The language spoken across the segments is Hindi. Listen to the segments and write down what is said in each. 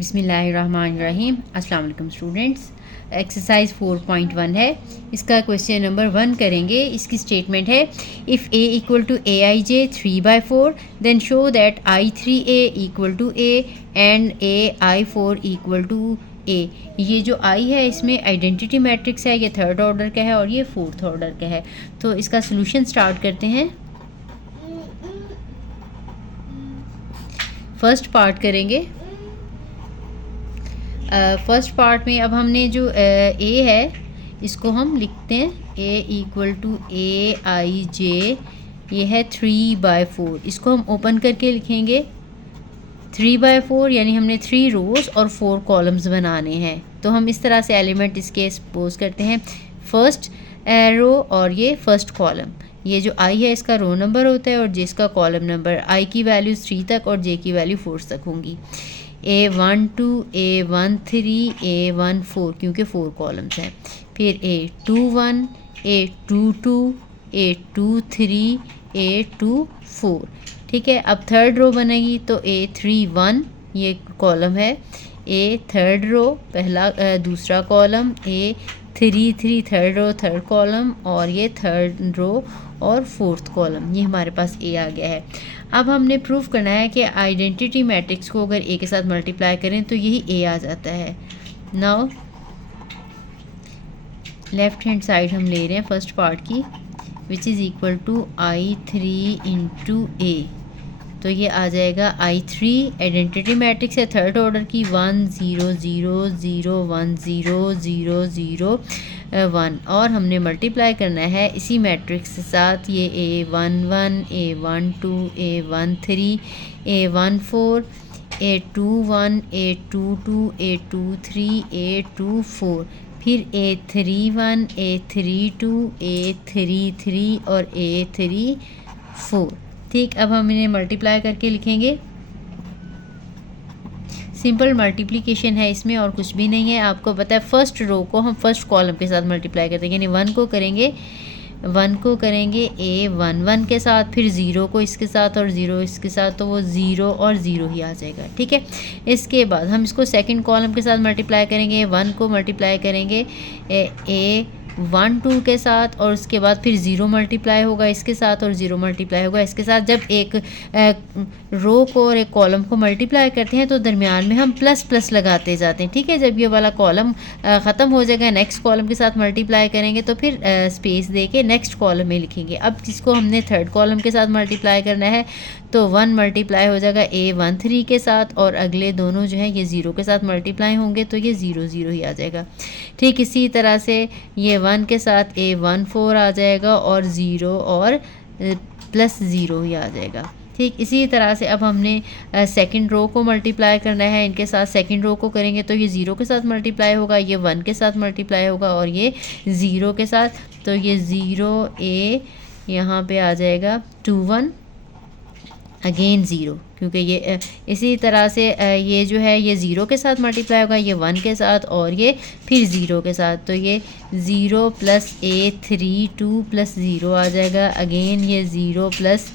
बिस्मिल्लाहिर्रहमानिर्रहीम। अस्सलाम वालेकुम स्टूडेंट्स। एक्सरसाइज 4.1 है, इसका क्वेश्चन नंबर 1 करेंगे। इसकी स्टेटमेंट है if a equal to A I J 3/4 then show that I3a equal to a and AI4 equal to a। ये जो I है इसमें आइडेंटिटी मैट्रिक्स है, ये थर्ड ऑर्डर का है और ये फोर्थ ऑर्डर का है। तो इसका सोल्यूशन स्टार्ट करते हैं। फर्स्ट पार्ट करेंगे। फर्स्ट पार्ट में अब हमने जो ए है इसको हम लिखते हैं a इक्वल टू AIJ, ये है 3/4। इसको हम ओपन करके लिखेंगे 3/4, यानी हमने 3 रोज़ और 4 कॉलम्स बनाने हैं। तो हम इस तरह से एलिमेंट इसके सपोज करते हैं, फर्स्ट रो और ये फर्स्ट कॉलम। ये जो I है इसका रो नंबर होता है और J इसका कॉलम नंबर। I की वैल्यू 3 तक और J की वैल्यू 4 तक होंगी। A12, A13, A14 क्योंकि 4 कॉलम्स हैं। फिर A21, A22, A23, A24। ठीक है, अब थर्ड रो बनेगी तो A31 ये कॉलम है, A थर्ड रो पहला दूसरा column, A33 third row third column और ये थर्ड रो और फोर्थ कॉलम। ये हमारे पास A आ गया है। अब हमने प्रूफ करना है कि आइडेंटिटी मैट्रिक्स को अगर A के साथ मल्टीप्लाई करें तो यही A आ जाता है। नाउ लेफ्ट हैंड साइड हम ले रहे हैं फर्स्ट पार्ट की, which is equal to I3 into A। तो ये आ जाएगा I3 आइडेंटिटी मैट्रिक्स है थर्ड ऑर्डर की, 1 0 0 0 1 0 0 0 1 और हमने मल्टीप्लाई करना है इसी मैट्रिक्स के साथ। ये A11, A12, A13, A14, A21, A22, A23, A24, फिर A31, A32, A33 और A34। ठीक, अब हम इन्हें मल्टीप्लाई करके लिखेंगे। सिंपल मल्टीप्लिकेशन है इसमें और कुछ भी नहीं है। आपको पता है फर्स्ट रो को हम फर्स्ट कॉलम के साथ मल्टीप्लाई करते हैं, यानी 1 को करेंगे A11 के साथ, फिर 0 को इसके साथ और 0 इसके साथ, तो वो 0 और 0 ही आ जाएगा। ठीक है, इसके बाद हम इसको सेकंड कॉलम के साथ मल्टीप्लाई करेंगे, 1 को मल्टीप्लाई करेंगे A12 के साथ और उसके बाद फिर 0 मल्टीप्लाई होगा इसके साथ और 0 मल्टीप्लाई होगा इसके साथ। जब एक रो को और एक कॉलम को मल्टीप्लाई करते हैं तो दरमियान में हम प्लस प्लस लगाते जाते हैं। ठीक है, जब ये वाला कॉलम ख़त्म हो जाएगा नेक्स्ट कॉलम के साथ मल्टीप्लाई करेंगे तो फिर स्पेस दे के नेक्स्ट कॉलम में लिखेंगे। अब जिसको हमने थर्ड कॉलम के साथ मल्टीप्लाई करना है तो 1 मल्टीप्लाई हो जाएगा A13 के साथ और अगले दोनों जो है ये 0 के साथ मल्टीप्लाई होंगे तो ये 0 0 ही आ जाएगा। ठीक इसी तरह से ये 1 के साथ A14 आ जाएगा और 0 और प्लस 0 ही आ जाएगा। ठीक इसी तरह से अब हमने सेकंड रो को मल्टीप्लाई करना है इनके साथ। सेकंड रो को करेंगे तो ये 0 के साथ मल्टीप्लाई होगा, ये 1 के साथ मल्टीप्लाई होगा और ये 0 के साथ, तो ये 0 A यहाँ पे आ जाएगा 2 1 अगेन 0, क्योंकि ये इसी तरह से ये जो है ये 0 के साथ मल्टीप्लाई होगा, ये 1 के साथ और ये फिर 0 के साथ, तो ये 0 प्लस A32 प्लस 0 आ जाएगा। अगेन ये 0 प्लस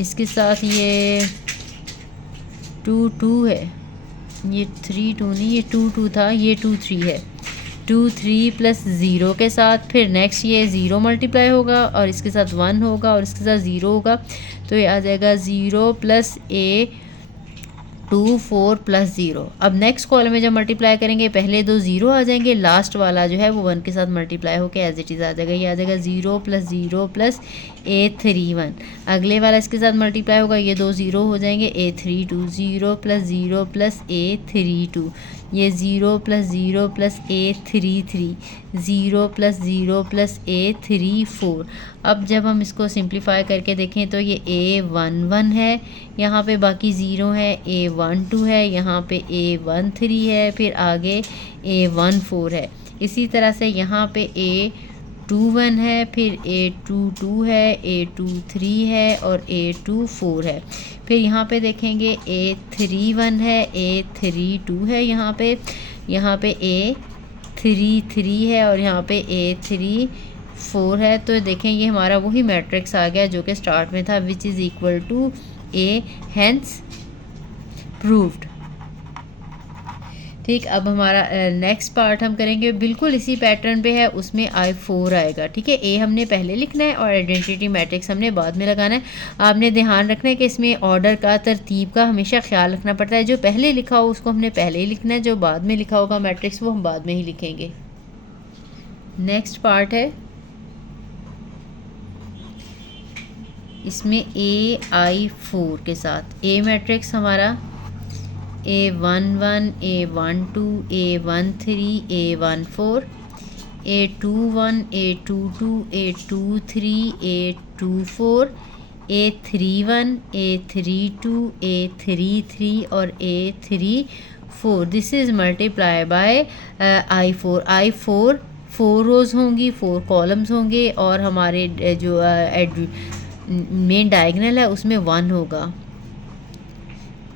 इसके साथ ये 2 2 है, ये 3 2 नहीं, ये 2 2 था, ये 2 3 है। 2 3 प्लस 0 के साथ फिर नेक्स्ट ये 0 मल्टीप्लाई होगा और इसके साथ 1 होगा और इसके साथ 0 होगा, तो ये आ जाएगा 0 प्लस A24 प्लस 0। अब नेक्स्ट कॉलम में जब मल्टीप्लाई करेंगे पहले 2 0 आ जाएंगे, लास्ट वाला जो है वो 1 के साथ मल्टीप्लाई होकर एज इट इज़ आ जाएगा। ये आ जाएगा 0 प्लस A31। अगले वाला इसके साथ मल्टीप्लाई होगा, ये 2 0 हो जाएंगे, A32 0 प्लस A32, ये 0 प्लस A33, 0 प्लस A34। अब जब हम इसको सिंप्लीफाई करके देखें तो ये A11 है, यहाँ पे बाकी 0 है, A12 है, यहाँ पे A13 है, फिर आगे A14 है। इसी तरह से यहाँ पे A21 है, फिर A22 है, A23 है और A24 है। फिर यहाँ पे देखेंगे A31 है, A32 है, यहाँ पे A33 है और यहाँ पे 4 है। तो देखें ये हमारा वही मैट्रिक्स आ गया जो कि स्टार्ट में था, which is equal to A, hence proved. ठीक, अब हमारा नेक्स्ट पार्ट हम करेंगे बिल्कुल इसी पैटर्न पे है, उसमें I4 आएगा। ठीक है, ए हमने पहले लिखना है और आइडेंटिटी मैट्रिक्स हमने बाद में लगाना है। आपने ध्यान रखना है कि इसमें ऑर्डर का, तरतीब का हमेशा ख्याल रखना पड़ता है। जो पहले लिखा हो उसको हमने पहले ही लिखना है, जो बाद में लिखा होगा मैट्रिक्स वो हम बाद में ही लिखेंगे। नेक्स्ट पार्ट है, इसमें AI4 के साथ ए मैट्रिक्स हमारा A11, A12, A13, A14, A21, A22, A23, A24, A31, A32, A33 और A34। This is multiply by I4। I4 4 रोज़ होंगी, 4 कॉलम्स होंगे और हमारे जो मेन डायगनल है उसमें 1 होगा।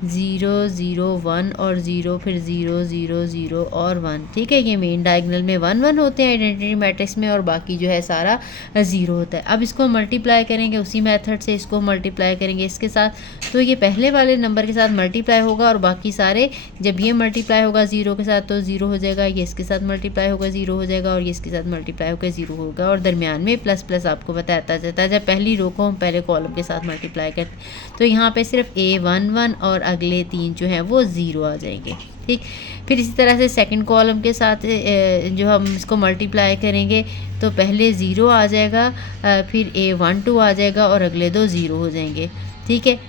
0 0 1 और 0, फिर 0 0 0 और 1। ठीक है, ये मेन डायगनल में 1 1 होते हैं आइडेंटिटी मैट्रिक्स में, और बाकी जो है सारा 0 होता है। अब इसको मल्टीप्लाई करेंगे उसी मेथड से, इसको मल्टीप्लाई करेंगे इसके साथ, तो ये पहले वाले नंबर के साथ मल्टीप्लाई होगा और बाकी सारे, जब ये मल्टीप्लाई होगा 0 के साथ तो 0 हो जाएगा, ये इसके साथ मल्टीप्लाई होगा 0 हो जाएगा, और ये इसके साथ मल्टीप्लाई होकर 0 होगा, और दरमियान में प्लस प्लस आपको बताता जाता है। जब पहली रो को हम पहले कॉलम के साथ मल्टीप्लाई करते तो यहाँ पे सिर्फ A11 और अगले 3 जो हैं वो 0 आ जाएंगे। ठीक, फिर इसी तरह से सेकंड कॉलम के साथ जो हम इसको मल्टीप्लाई करेंगे तो पहले 0 आ जाएगा, फिर A12 आ जाएगा और अगले 2 0 हो जाएंगे। ठीक है,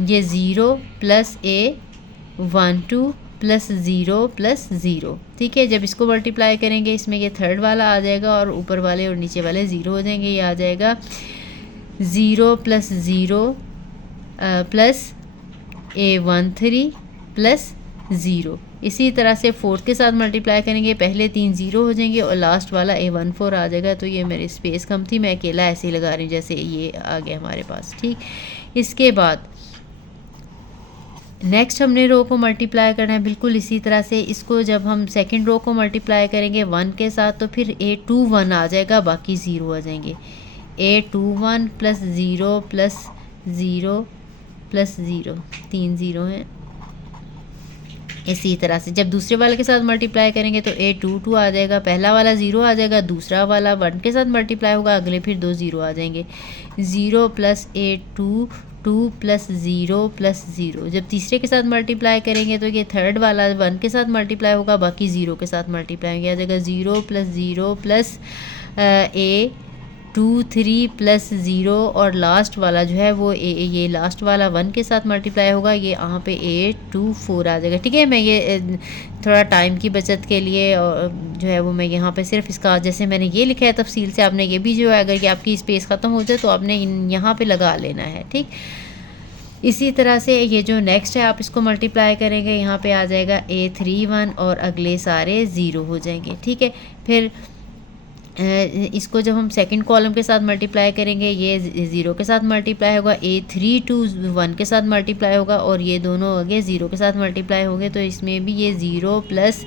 ये 0 प्लस A12 प्लस 0 प्लस 0। ठीक है, जब इसको मल्टीप्लाई करेंगे इसमें ये थर्ड वाला आ जाएगा और ऊपर वाले और नीचे वाले 0 हो जाएंगे। ये आ जाएगा 0 प्लस 0 प्लस A13 प्लस 0। इसी तरह से फोर्थ के साथ मल्टीप्लाई करेंगे, पहले 3 0 हो जाएंगे और लास्ट वाला A14 आ जाएगा। तो ये मेरी स्पेस कम थी, मैं अकेला ऐसे ही लगा रही हूँ जैसे ये आ गया हमारे पास। ठीक, इसके बाद नेक्स्ट हमने रो को मल्टीप्लाई करना है बिल्कुल इसी तरह से। इसको जब हम सेकंड रो को मल्टीप्लाई करेंगे 1 के साथ तो फिर A21 आ जाएगा, बाकी 0 आ जाएंगे। A21 प्लस 0 प्लस 0 प्लस 0, 3 0 हैं। इसी तरह से जब दूसरे वाले के साथ मल्टीप्लाई करेंगे तो A22 आ जाएगा, पहला वाला 0 आ जाएगा, दूसरा वाला 1 के साथ मल्टीप्लाई होगा, अगले फिर 2 0 आ जाएंगे। 0 प्लस A22 प्लस 0 प्लस 0। जब तीसरे के साथ मल्टीप्लाई करेंगे तो ये थर्ड वाला 1 के साथ मल्टीप्लाई होगा, बाकी 0 के साथ मल्टीप्लाई होगा, आ जाएगा 0 प्लस 0 प्लस A23 प्लस 0, और लास्ट वाला जो है वो ये लास्ट वाला 1 के साथ मल्टीप्लाई होगा, ये यहाँ पे A24 आ जाएगा। ठीक है, मैं ये थोड़ा टाइम की बचत के लिए और जो है वो मैं यहाँ पे सिर्फ इसका जैसे मैंने ये लिखा है तफसील से, आपने ये भी जो है अगर कि आपकी स्पेस ख़त्म हो जाए तो आपने यहाँ पे लगा लेना है। ठीक, इसी तरह से ये जो नेक्स्ट है आप इसको मल्टीप्लाई करेंगे, यहाँ पे आ जाएगा A31 और अगले सारे 0 हो जाएंगे। ठीक है, फिर इसको जब हम सेकंड कॉलम के साथ मल्टीप्लाई करेंगे ये 0 के साथ मल्टीप्लाई होगा, A32 1 के साथ मल्टीप्लाई होगा, और ये दोनों आगे 0 के साथ मल्टीप्लाई होंगे, तो इसमें भी ये 0 प्लस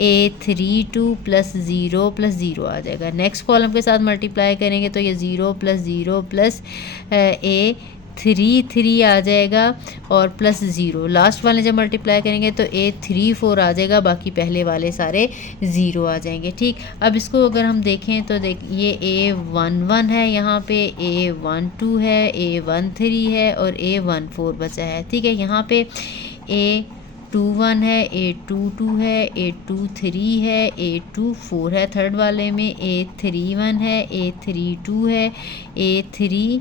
A32 प्लस 0 प्लस 0 आ जाएगा। नेक्स्ट कॉलम के साथ मल्टीप्लाई करेंगे तो ये 0 प्लस 0 प्लस A33 आ जाएगा और प्लस 0। लास्ट वाले जब मल्टीप्लाई करेंगे तो A34 आ जाएगा, बाकी पहले वाले सारे 0 आ जाएंगे। ठीक, अब इसको अगर हम देखें तो ये A11 है, यहाँ पे A12 है, A13 है और A14 बचा है। ठीक है, यहाँ पे A21 है, A22 है, A23 है, A24 है, थर्ड वाले में A31 है, A32 है, A33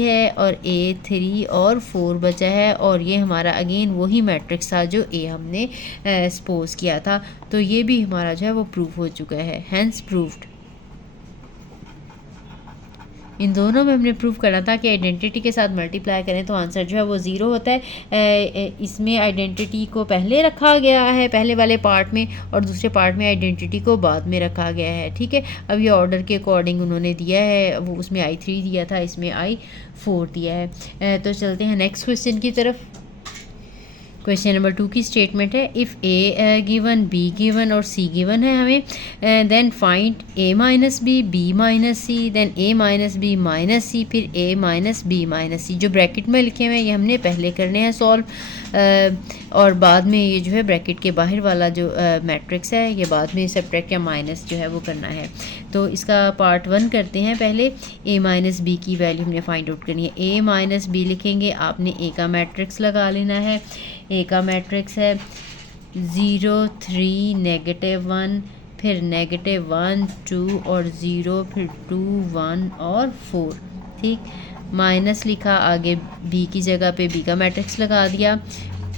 है और A3 और 4 बचा है, और ये हमारा अगेन वही मैट्रिक्स था जो A हमने सपोज किया था। तो ये भी हमारा जो है वो प्रूफ हो चुका है, हैंस प्रूफ्ड। इन दोनों में हमने प्रूफ करना था कि आइडेंटिटी के साथ मल्टीप्लाई करें तो आंसर जो है वो 0 होता है। इसमें आइडेंटिटी को पहले रखा गया है पहले वाले पार्ट में, और दूसरे पार्ट में आइडेंटिटी को बाद में रखा गया है। ठीक है, अब ये ऑर्डर के अकॉर्डिंग उन्होंने दिया है, वो उसमें I3 दिया था, इसमें I4 दिया है। तो चलते हैं नेक्स्ट क्वेश्चन की तरफ। क्वेश्चन नंबर 2 की स्टेटमेंट है, if A given, be given और सी गिवन है हमें, देन फाइंड ए माइनस बी माइनस सी, देन ए माइनस बी माइनस सी, फिर ए माइनस बी माइनस सी। जो ब्रैकेट में लिखे हुए हैं ये हमने पहले करने हैं सॉल्व, और बाद में ये जो है ब्रैकेट के बाहर वाला जो मैट्रिक्स है ये बाद में सब्ट्रैक्ट या माइनस जो है वो करना है। तो इसका पार्ट 1 करते हैं। पहले ए माइनस बी की वैल्यू हमने फाइंड आउट करनी है। ए माइनस बी लिखेंगे, आपने ए का मैट्रिक्स लगा लेना है। ए का मैट्रिक्स है 0 3 -1, फिर -1 2 और 0, फिर 2 1 और 4। ठीक, माइनस लिखा, आगे बी की जगह पे बी का मैट्रिक्स लगा दिया,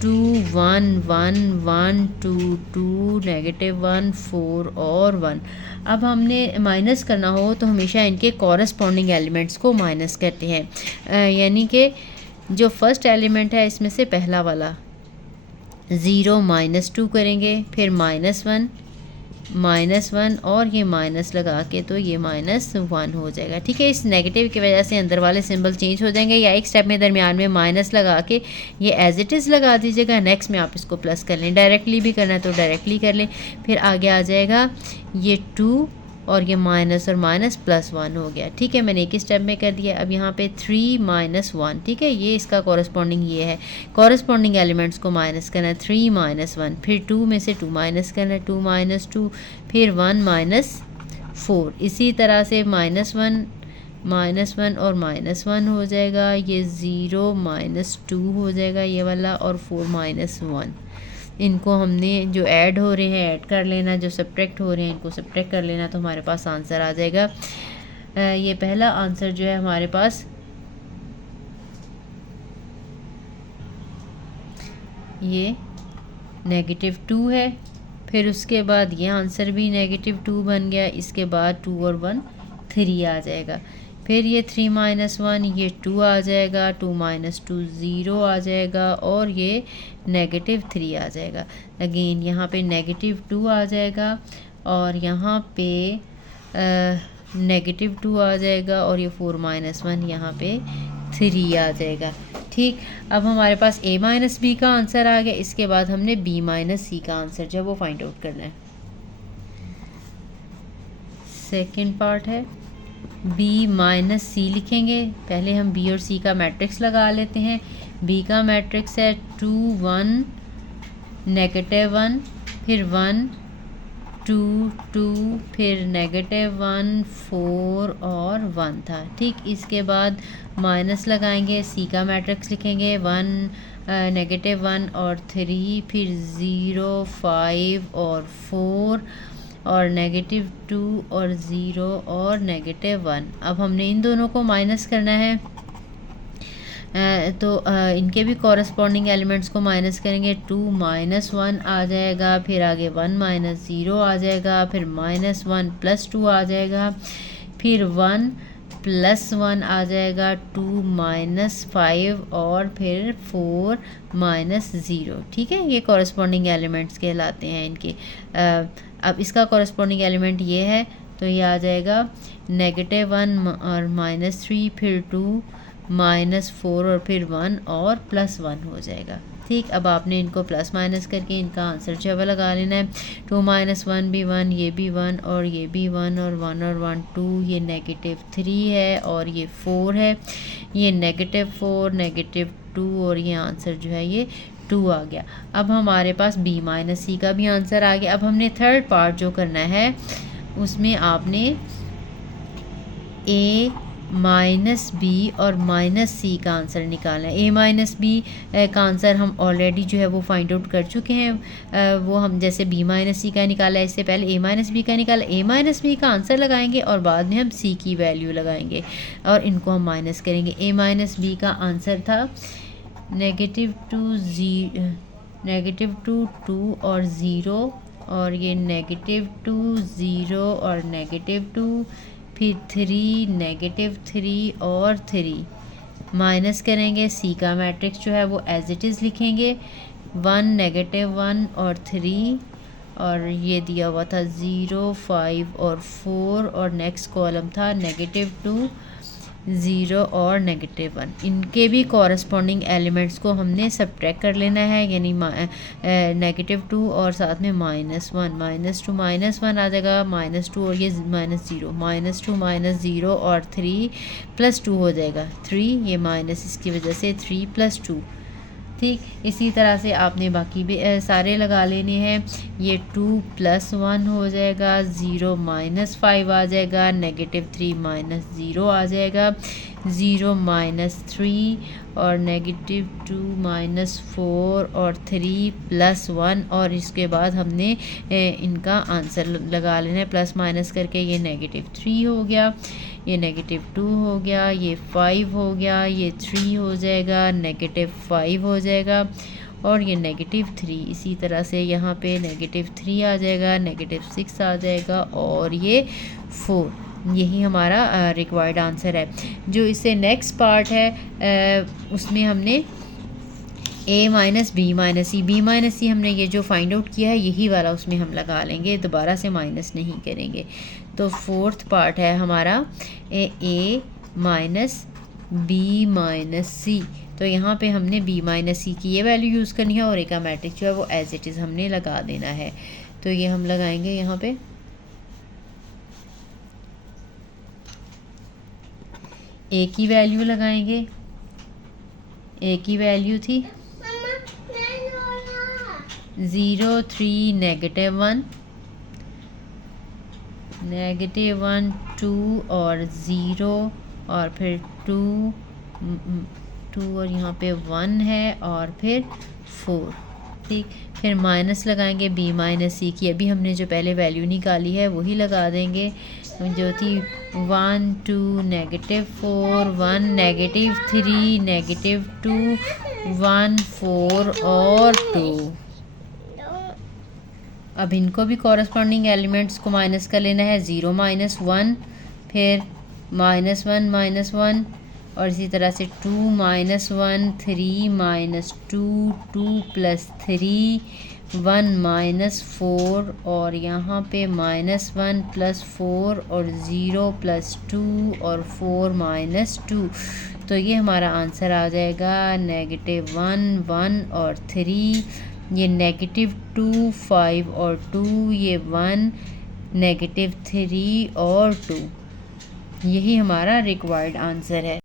2 1 1 1 2 2 -1 4 और 1। अब हमने माइनस करना हो तो हमेशा इनके कॉरस्पॉन्डिंग एलिमेंट्स को माइनस करते हैं, यानी कि जो फर्स्ट एलिमेंट है इसमें से पहला वाला 0 -2 करेंगे, फिर -1 और ये माइनस लगा के तो ये -1 हो जाएगा। ठीक है, इस नेगेटिव की वजह से अंदर वाले सिंबल चेंज हो जाएंगे, या एक स्टेप में दरमियान में माइनस लगा के ये एज इट इज़ लगा दीजिएगा। नेक्स्ट में आप इसको प्लस कर लें, डायरेक्टली भी करना है तो डायरेक्टली कर लें। फिर आगे आ जाएगा ये 2 और ये माइनस और माइनस +1 हो गया। ठीक है, मैंने एक ही स्टेप में कर दिया। अब यहाँ पे 3 -1, ठीक है, ये इसका कॉरस्पॉन्डिंग ये है। कॉरस्पॉन्डिंग एलिमेंट्स को माइनस करना है, 3 -1, फिर 2 में से 2 माइनस करना है, 2 -2, फिर 1 -4। इसी तरह से -1 और -1 हो जाएगा, ये 0 -2 हो जाएगा ये वाला, और 4 -1। इनको हमने जो ऐड हो रहे हैं ऐड कर लेना, जो सब्ट्रैक्ट हो रहे हैं इनको सब्ट्रैक्ट कर लेना, तो हमारे पास आंसर आ जाएगा। ये पहला आंसर जो है हमारे पास ये -2 है। फिर उसके बाद ये आंसर भी -2 बन गया। इसके बाद 2 और 1 3 आ जाएगा। फिर ये 3 -1, ये 2 आ जाएगा, 2 -2 0 आ जाएगा, और ये -3 आ जाएगा। अगेन यहाँ पे -2 आ जाएगा, और यहाँ पे -2 आ जाएगा, और ये 4 -1 यहाँ पे 3 आ जाएगा। ठीक, अब हमारे पास a माइनस बी का आंसर आ गया। इसके बाद हमने b माइनस सी का आंसर जो है वो फाइंड आउट करना है। सेकेंड पार्ट है b माइनस सी लिखेंगे। पहले हम b और c का मैट्रिक्स लगा लेते हैं। b का मैट्रिक्स है 2 1 -1, फिर 1 2 2, फिर -1 4 और 1 था। ठीक, इसके बाद माइनस लगाएंगे, c का मैट्रिक्स लिखेंगे 1 -1 और 3, फिर 0 5 और 4 और -2 और 0 और -1। अब हमने इन दोनों को माइनस करना है, तो इनके भी कॉरस्पॉन्डिंग एलिमेंट्स को माइनस करेंगे। 2 -1 आ जाएगा, फिर आगे 1 -0 आ जाएगा, फिर -1 +2 आ जाएगा, फिर 1 +1 आ जाएगा, 2 -5 और फिर 4 -0। ठीक है, ये कॉरस्पॉन्डिंग एलिमेंट्स कहलाते हैं इनके। अब इसका कॉरस्पॉन्डिंग एलिमेंट ये है, तो ये आ जाएगा -1 और -3, फिर 2 -4 और फिर 1 और +1 हो जाएगा। ठीक, अब आपने इनको प्लस माइनस करके इनका आंसर जो है लगा लेना है। 2 -1 भी 1, ये भी 1 और ये भी 1 और 1 और 1 2, ये -3 है और ये 4 है, ये -4 -2 और ये आंसर जो है ये 2 आ गया। अब हमारे पास b माइनस सी का भी आंसर आ गया। अब हमने थर्ड पार्ट जो करना है उसमें आपने a माइनस बी और माइनस सी का आंसर निकालना है। a माइनस बी का आंसर हम ऑलरेडी जो है वो फाइंड आउट कर चुके हैं। वो हम जैसे b माइनस सी का निकाला है, इससे पहले a माइनस बी का निकाला। a माइनस बी का आंसर लगाएंगे और बाद में हम c की वैल्यू लगाएंगे और इनको हम माइनस करेंगे। a माइनस बी का आंसर था -2 2 और 0 और ये -2 0 और -2, फिर 3 -3 और 3 माइनस करेंगे। सी का मैट्रिक्स जो है वो एज इट इज़ लिखेंगे 1 -1 और 3 और ये दिया हुआ था 0 5 और 4 और नेक्स्ट कॉलम था -2 ज़ीरो और -1, इनके भी कॉरस्पॉन्डिंग एलिमेंट्स को हमने सब्ट्रैक्ट कर लेना है, यानी -2 और साथ में -1, -2 -1 आ जाएगा, -2 और ये -0, -2 -0 और 3 + 2 हो जाएगा 3, ये माइनस इसकी वजह से 3 + 2। ठीक, इसी तरह से आपने बाकी भी सारे लगा लेने हैं। ये 2 + 1 हो जाएगा, 0 -5 आ जाएगा, -3 -0 आ जाएगा, 0 -3 और -2 -4 और 3 + 1, और इसके बाद हमने इनका आंसर लगा लेना है प्लस माइनस करके। ये -3 हो गया, ये -2 हो गया, ये 5 हो गया, ये 3 हो जाएगा, -5 हो जाएगा और ये -3। इसी तरह से यहाँ पे -3 आ जाएगा, -6 आ जाएगा और ये 4। यही हमारा रिक्वायर्ड आंसर है। जो इससे नेक्स्ट पार्ट है उसमें हमने a - b - c, b - c हमने ये जो फाइंड आउट किया है यही वाला उसमें हम लगा लेंगे, दोबारा से माइनस नहीं करेंगे। तो फोर्थ पार्ट है हमारा a - b - c। तो यहाँ पे हमने b - c की ये वैल्यू यूज़ करनी है और ए का मैट्रिक्स जो है वो एज इट इज़ हमने लगा देना है। तो ये हम लगाएंगे यहाँ पे a की वैल्यू लगाएंगे, a की वैल्यू थी 0 3 -1 -1 2 और 0 और फिर 2 और यहाँ पे 1 है और फिर 4। ठीक, फिर माइनस लगाएंगे b - c की, अभी हमने जो पहले वैल्यू निकाली है वही लगा देंगे जो थी 1 2 -4 1 -3 -2 1 4 और 2। अब इनको भी कॉरस्पॉन्डिंग एलिमेंट्स को माइनस कर लेना है, 0 -1 फिर -1 -1 और इसी तरह से 2 -1 3 -2 2 + 3 1 -4 और यहाँ पे -1 + 4 और 0 + 2 और 4 -2। तो ये हमारा आंसर आ जाएगा -1 1 और 3, ये -2 5 और 2, ये 1 -3 और 2। यही हमारा रिक्वायर्ड आंसर है।